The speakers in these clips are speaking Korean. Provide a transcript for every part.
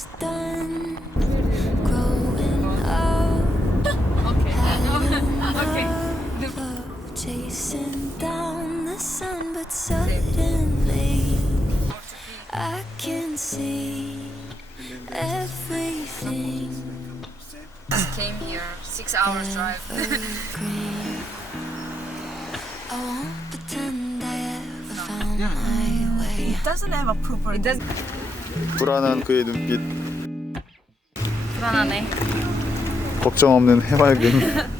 chasing down the sun, but suddenly I can see everything Came here. Six hours drive. I won't pretend I ever found my way. It doesn't have a proper. It does 불안한 그의 눈빛, 불안하네. 걱정 없는 해맑음.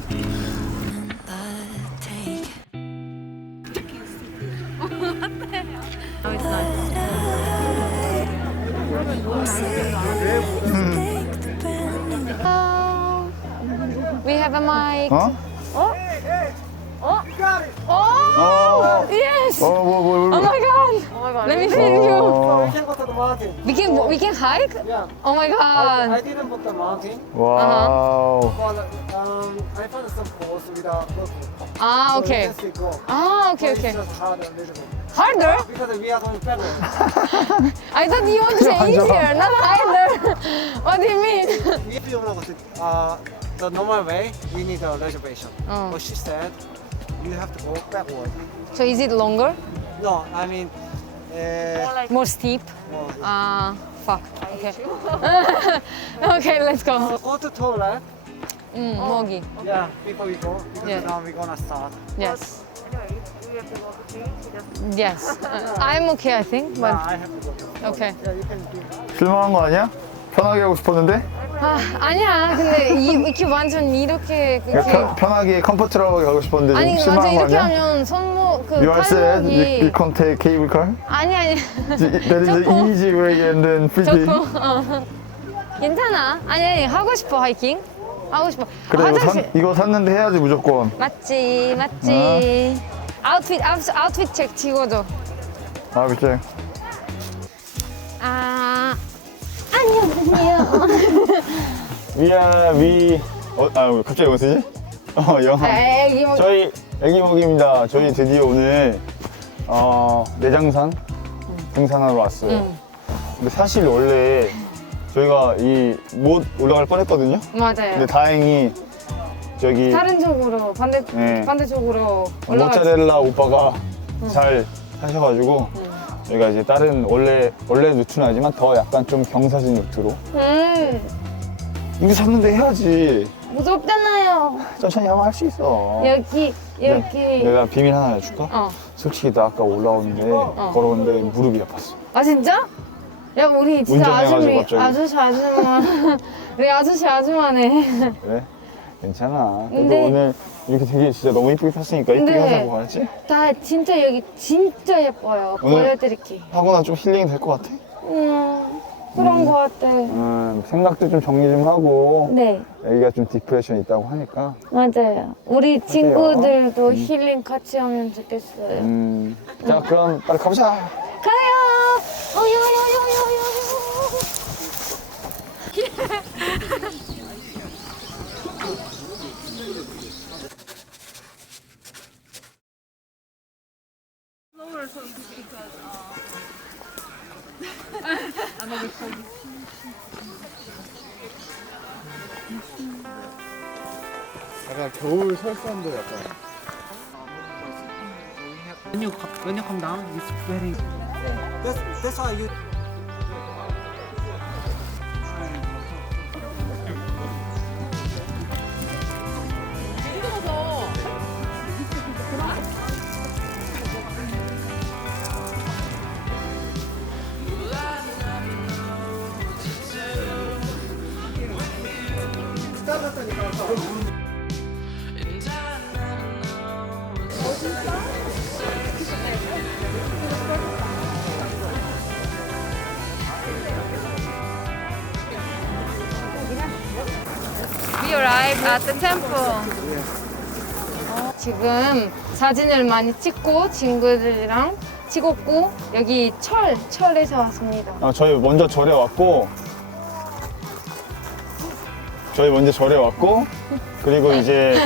Oh. We have a mic. 어? Oh, 어, yes. 어, 뭐, 뭐, Oh 뭐. my god. Let me film you. The mountain. We can we can hike. Yeah. Oh my god. I didn't put the mountain, 와우. but um, I found some course without looking. Ah, So okay. we just go. Ah, okay, But okay. It's just harder a little bit. Harder? Because we are on pedal. I thought you want to say easier, not harder. What do you mean? if you want to go uh, the normal way, we need a reservation. Oh. But she said you have to go backward. So is it longer? No, I mean, More steep? Ah, fuck. Okay. okay, let's go. go to toilet. Mm, Mogi. Yeah, before we go, because Yeah. now we're gonna start. Yes. Yes. Uh, I'm okay, I think. Yeah, But I have to go. okay. Yeah, you can do. 실망한 거 아니야? 편하게 하고 싶었는데? 아, 아니야. 근데 이, 이렇게 완전 이렇게 그렇게 편, 편하게 컴포트하게 가고 싶었는데 아니 좀 완전 거 이렇게 아니야? 하면 손목 그 You are sad, you, you 팔목이 can't take cable car? 아니 아니 That is 조금. easy way and then pretty. 어. 괜찮아. 아니 아니 하고 싶어 하이킹. 하고 싶어. 그래, 아, 이거, 화장실. 산, 이거 샀는데 해야지 무조건. 맞지 맞지. 아웃핏 아웃, 아웃핏 책 찍어줘. 아, 그치. 아 안녕. 위아, 위. 어, 아, 갑자기 어디지? 어, 영화. 애기 뭐 저희 애기목입니다. 저희 드디어 오늘 어, 내장산 등산하러 왔어요. 응. 근데 사실 원래 저희가 이 못 올라갈 뻔했거든요. 맞아요. 근데 다행히 저기 다른 쪽으로 반대 네. 반대쪽으로 올라가. 모짜렐라 오빠가 잘 하셔가지고 저희가 이제 다른 원래 원래 루트는 아니지만 더 약간 좀 경사진 루트로 음 이거 샀는데 해야지 무섭잖아요. 천천히 하면 할 수 있어. 여기 여기. 네, 내가 비밀 하나 알려줄까? 어. 솔직히 나 아까 올라오는데 걸어오는데 무릎이 아팠어. 아 진짜? 야 우리 진짜 운전해가지고 아줌이 갑자기. 아저씨 아줌마 우리 아저씨 아줌마네 그래? 괜찮아. 그래도 근데- 오늘 이렇게 되게 진짜 너무 이쁘게 탔으니까 이쁘게 하자고 알았지? 다 진짜 여기 진짜 예뻐요. 오늘- 보여드릴게 하고나 좀 힐링이 될 것 같아. 음 그런 거 같아. 음, 생각도 좀 정리 좀 하고 네. 애기가 좀 디프레션 있다고 하니까. 맞아요. 우리 친구들도 힐링 같이 하면 좋겠어요. 음, 자 그럼 빨리 가보자. 가요! 어요요요요요 약간 겨울 설산도 약간 When you when you come down, it's very. That's that's why you. We arrived at the temple. 지금 사진을 많이 찍고 친구들이랑 찍었고 여기 철 철에서 왔습니다. 아, 저희 먼저 절에 왔고 저희 먼저 절에 왔고 그리고 이제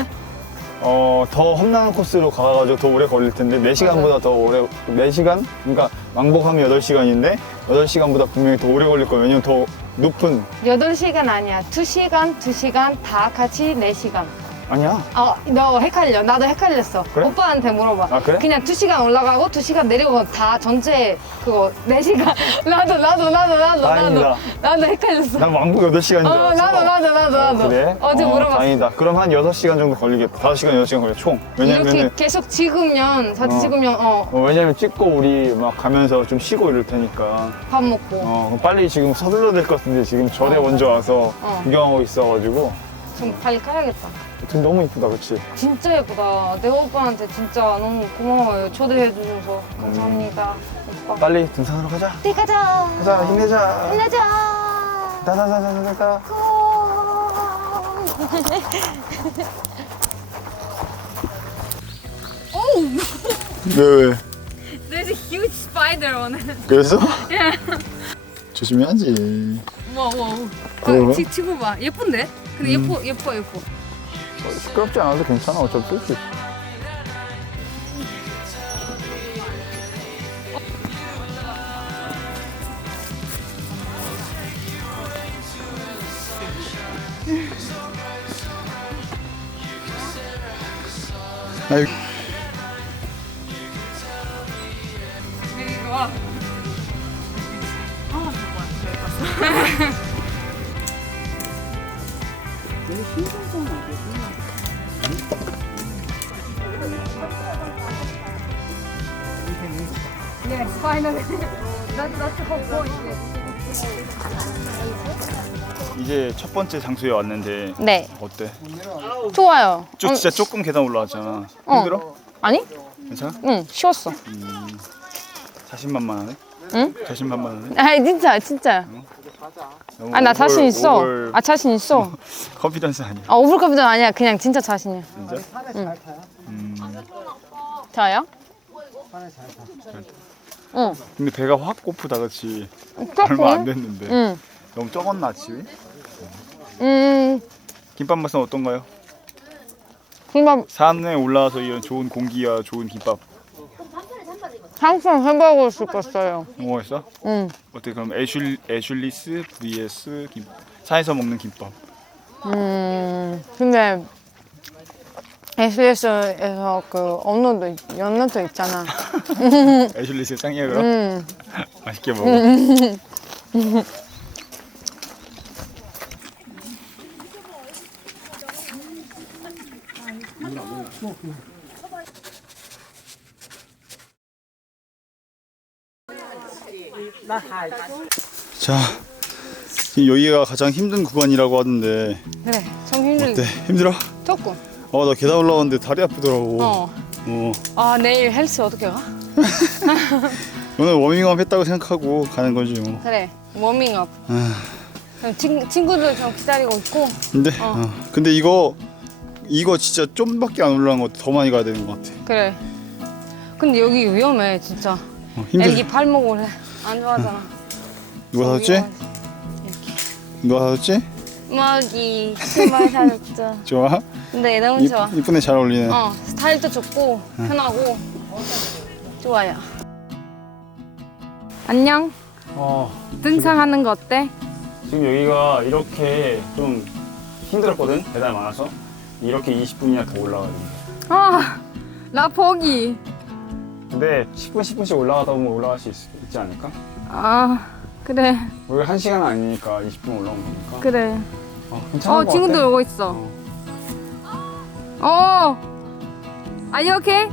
어, 더 험난한 코스로 가가지고 더 오래 걸릴 텐데 4시간보다 더 오래 4시간? 그러니까 왕복하면 8시간인데 8시간보다 분명히 더 오래 걸릴 거예요 왜냐면 더 높은 8시간 아니야. 2시간, 2시간 다 같이 4시간. 아니야 어, 너 헷갈려. 나도 헷갈렸어. 그래? 오빠한테 물어봐. 아, 그래? 그냥 2시간 올라가고 2시간 내리고 다 전체 그거 4시간. 나도, 나도, 나도, 나도, 나도. 다행이다. 나도 헷갈렸어. 난 왕복 8시간인 줄 어, 알았어 나도, 나도, 나도, 나도. 그래? 어제 어, 물어봤어. 다행이다 그럼 한 6시간 정도 걸리겠다 5시간 6시간 걸려 총 이렇게 왜냐면은 계속 찍으면, 사진 어. 찍으면, 어, 어, 왜냐면 찍고 우리 막 가면서 좀 쉬고 이럴 테니까 밥 먹고. 어, 그럼 빨리 지금 서둘러야 될것 같은데 지금 절에 어. 먼저 와서 어. 구경하고 있어가지고 좀 빨리 가야겠다. 지금 너무 이쁘다 그치? 진짜 예쁘다. 내 오빠한테 진짜 너무 고마워요. 초대해 주셔서 감사합니다. 오빠. 빨리 등산하러 가자 네, 가자. 가자 힘내자 힘내자. 따다다다다다 왜 왜? There's a huge spider on it. 그래서? 조심해야지 와, 와, 와. 어? 치, 치고 봐. 예쁜데? 근데 예뻐, 예뻐, 예뻐. 시끄럽지 않아도 괜찮아. 어차피 쓸수 있어. 아이 Yes, finally. That, that's the whole point. 이제 첫 번째 장소에 왔는데 네, 어때? 좋아요. 쭉 진짜 조금 계단 올라왔잖아 어. 힘들어? 아니? 괜찮아? 응, 쉬웠어. 자신만만하네? 응? 자신만만하네? 아, 진짜, 진짜. 아, 나 자신 있어. 아, 자신 있어. 컨피던스 아니야 아, 오버컵도 아니야. 그냥 진짜 자신이야. 진짜? 음, 저요? 응. 근데 배가 확 고프다 그치? 얼마 안 됐는데 응. 너무 적었나 집이? 음, 김밥 맛은 어떤가요? 김밥 산에 올라와서 이런 좋은 공기와 좋은 김밥 항상 해보고 싶었어요. 먹었어? 응. 어때 그럼 애슐, 애슐리스 vs 김, 산에서 먹는 김밥 음, 근데 SBS에서 그 있- 연어도 있잖아. 애슐리스 짱이야 그럼? 음, 맛있게 먹어 자 지금 여기가 가장 힘든 구간이라고 하던데 그래. 좀 힘들. 어때? 힘들어? 조금. 어 나 계단 올라왔는데 다리 아프더라고 어. 어. 아 내일 헬스 어떻게 가? 오늘 워밍업 했다고 생각하고 가는 거지 뭐 그래. 워밍업. 아, 그럼 친, 친구들 좀 기다리고 있고. 근데 어. 어. 근데 이거 이거 진짜 좀밖에 안 올라간 것 같아 더 많이 가야 되는 것 같아 그래. 근데 여기 위험해 진짜. 어, 힘들 애기 발목을 안 좋아하잖아. 누가 사줬지? 누가 사줬지? 먹이 신발 사줬죠. 좋아? 근데 너무 이, 좋아. 이쁜 애잘 어울리네 어 스타일도 좋고 편하고 좋아요. 안녕. 어, 등산하는 거 어때? 지금 여기가 이렇게 좀 힘들었거든 배달 많아서 이렇게 20분이나 더 올라가야 돼 아, 나 포기. 근데 10분 10분씩 올라가다 보면 올라갈 수 있, 지 않을까? 아, 그래, 여기 한 시간 아니니까 20분 올라온 거니까 그래. 어, 괜찮은 어, 것 친구들 같아. 오고 있어. 어, are you okay?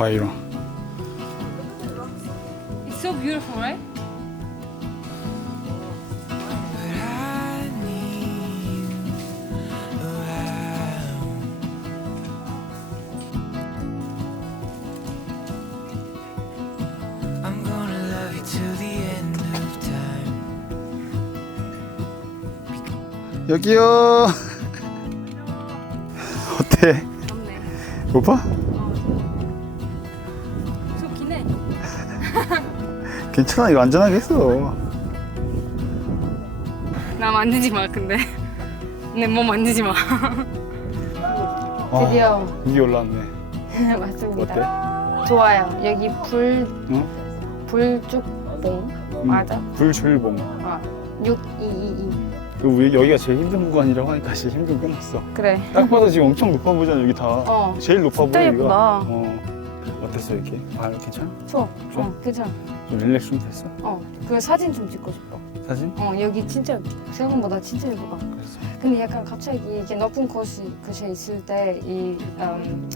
바이런 It's so beautiful, right? 여기요 어때? 좋네. 오빠? 괜찮아 이거 안전하게 했어 나 만지지 마 근데 내 몸 만지지 마 아, 드디어 이게 올라왔네 맞습니다 어때? 좋아요 여기 불 응? 불쭉봉 맞아? 음, 불줄봉 아 6222. 그 우리 여기가 제일 힘든 구간이라고 하니까 진짜 힘든 거 끝났어 그래. 딱 봐도 지금 엄청 높아 보이잖아 여기 다 어. 제일 높아 진짜 보여 여기가 예쁘다. 어. 어땠어 이렇게? 아 괜찮아? 좋아. 좋아? 어, 괜찮아. 좀 릴렉스 좀 됐어? 어. 그 사진 좀 찍고 싶어. 사진? 어, 여기 진짜 생각보다 진짜 예쁘다. 근데 약간 갑자기 이렇게 높은 곳이 곳에 있을 때이 um,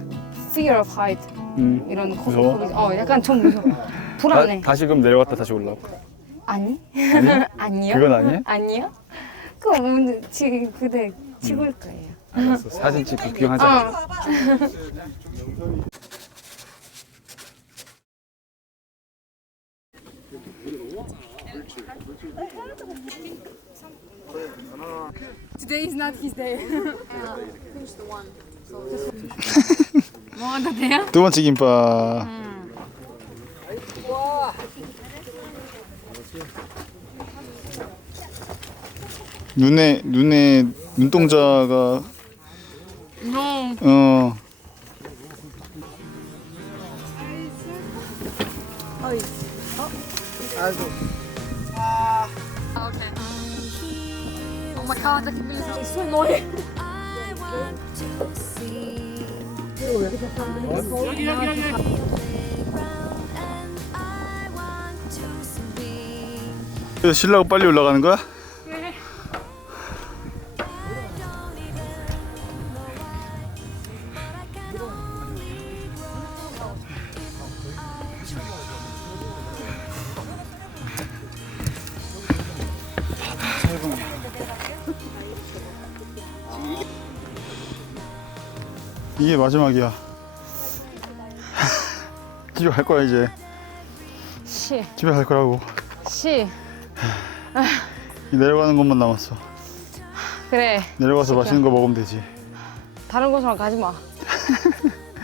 fear of height 음. 이런 무서워? 거기 어, 약간 좀 무서워. 불안해. 다, 다시 그럼 내려갔다 다시 올라오고 아니? 아니? 아니요? 그건 아니야? 아니요? 그거 오늘 지금 그대 찍을 거예요. 알았어 사진 찍고 구경하자 어. Today is not his day. 뭐가 돼요? 두 번째 김밥 눈에 눈에 눈동자가 No. 어 Oh god, see playground and I want to swing. 그래서 신라고 빨리 올라가는 거야? 마지막이야 집에 갈 거야 이제 시, 집에 갈 거라고 시. 이 내려가는 것만 남았어 그래. 내려가서 맛있는 거 먹으면 되지 다른 곳으로 가지 마.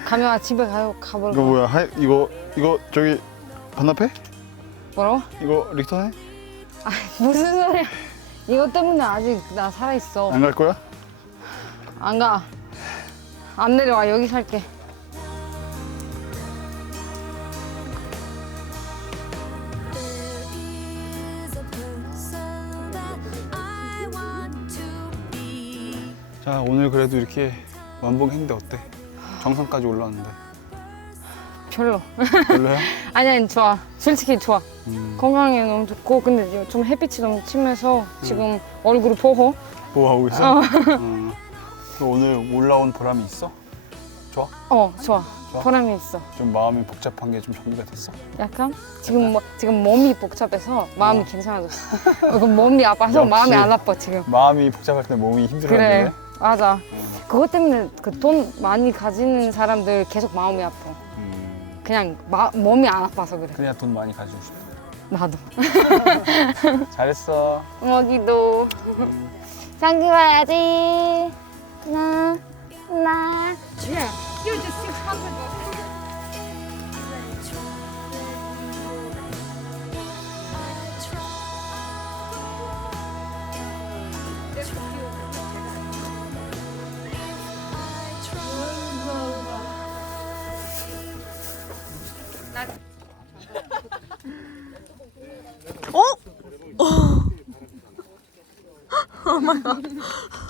가면 집에 가 가볼 이거. 뭐야 하이, 이거 이거 저기 반납해? 뭐라고? 이거 릭터네? 무슨 소리야? 이것 때문에 아직 나 살아 있어. 안 갈 거야? 안 가. 안 내려와. 여기 살게. 자 오늘 그래도 이렇게 완봉했는데 어때? 정상까지 올라왔는데 별로. 별로야? 아니 아니 좋아. 솔직히 좋아. 음, 건강에 너무 좋고 근데 좀 햇빛이 너무 침해서 지금 얼굴이 보호. 뭐 하고 있어? 음. 너 오늘 올라온 보람이 있어? 좋아? 어 좋아. 좋아? 보람이 있어. 좀 마음이 복잡한 게 좀 정리가 됐어? 약간 지금 뭐 지금 몸이 복잡해서 마음이 괜찮아졌어. 어, 그 몸이 아파서 역시. 마음이 안 아파 지금. 마음이 복잡할 때 몸이 그래 힘들어하네 맞아. 그것 때문에 그 돈 많이 가지는 사람들 계속 마음이 아파. 음, 그냥 마, 몸이 안 아파서 그래. 그냥 돈 많이 가지고 싶어 나도. 잘했어 먹이도. 장기 봐야지. 하나, 하나.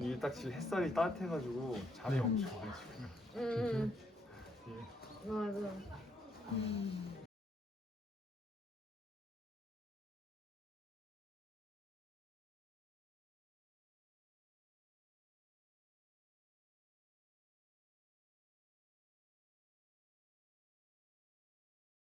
이게 딱 지금 햇살이 따뜻해가지고 잠이 네. 엄청 와요 지금. 음. 예. 맞아. 음.